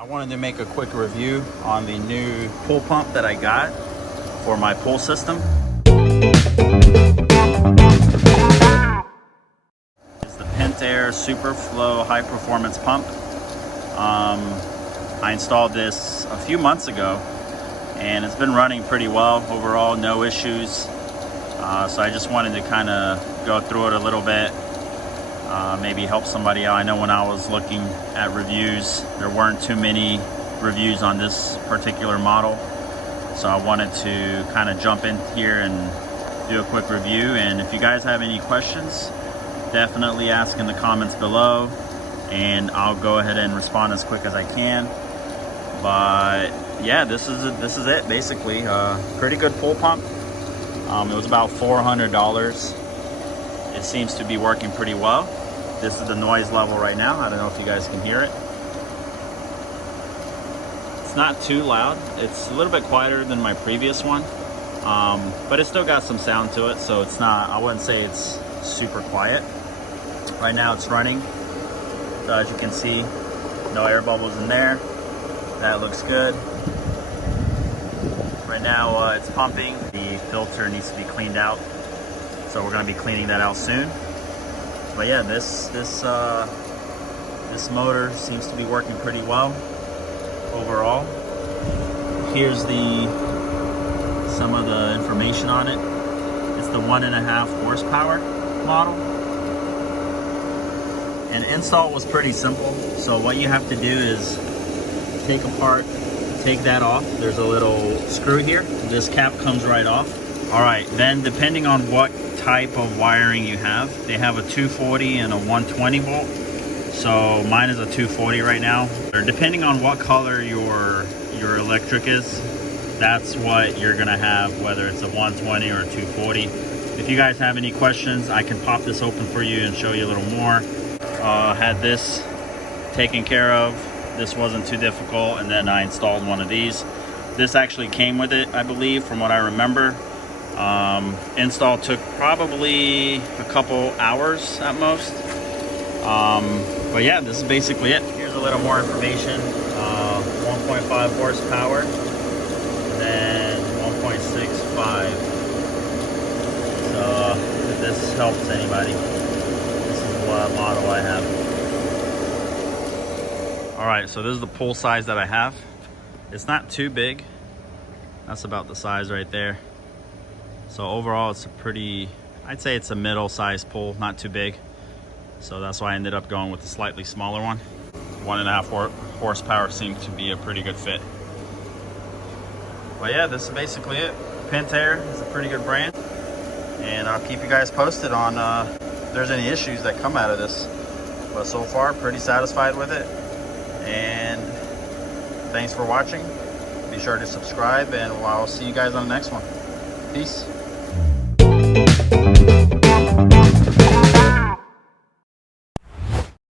I wanted to make a quick review on the new pool pump that I got for my pool system. It's the Pentair SuperFlo high performance pump. I installed this a few months ago and it's been running pretty well overall, no issues. So I just wanted to kind of go through it a little bit, maybe help somebody out. I know when I was looking at reviews, there weren't too many reviews on this particular model. So I wanted to kind of jump in here and do a quick review. And if you guys have any questions, definitely ask in the comments below and I'll go ahead and respond as quick as I can. But yeah, this is it basically. Pretty good pool pump. It was about $400. It seems to be working pretty well. This is the noise level right now. I don't know if you guys can hear it. It's not too loud. It's a little bit quieter than my previous one, but it's still got some sound to it, so it's not, I wouldn't say it's super quiet. Right now it's running. So as you can see, no air bubbles in there. That looks good. Right now it's pumping. The filter needs to be cleaned out, so we're going to be cleaning that out soon. But yeah, this motor seems to be working pretty well overall. Here's some of the information on it. It's the 1.5 horsepower model. And install was pretty simple. So what you have to do is take that off. There's a little screw here. This cap comes right off. All right, then depending on what type of wiring you have, they have a 240 and a 120 volt. So mine is a 240 right now. Or depending on what color your electric is, that's what you're gonna have, whether it's a 120 or a 240. If you guys have any questions, I can pop this open for you and show you a little more. Had this taken care of. This wasn't too difficult, and then I installed one of these. This actually came with it, I believe, from what I remember. Install took probably a couple hours at most. But yeah, this is basically it. Here's a little more information. 1.5 horsepower, then 1.65. So if this helps anybody, this is what model I have. All right, so this is the pool size that I have. It's not too big. That's about the size right there. So overall, it's a pretty, I'd say it's a middle-sized pool, not too big. So that's why I ended up going with the slightly smaller one. 1.5 horsepower seemed to be a pretty good fit. But yeah, this is basically it. Pentair is a pretty good brand. And I'll keep you guys posted on if there's any issues that come out of this. But so far, pretty satisfied with it. And thanks for watching. Be sure to subscribe, and I'll see you guys on the next one. Peace.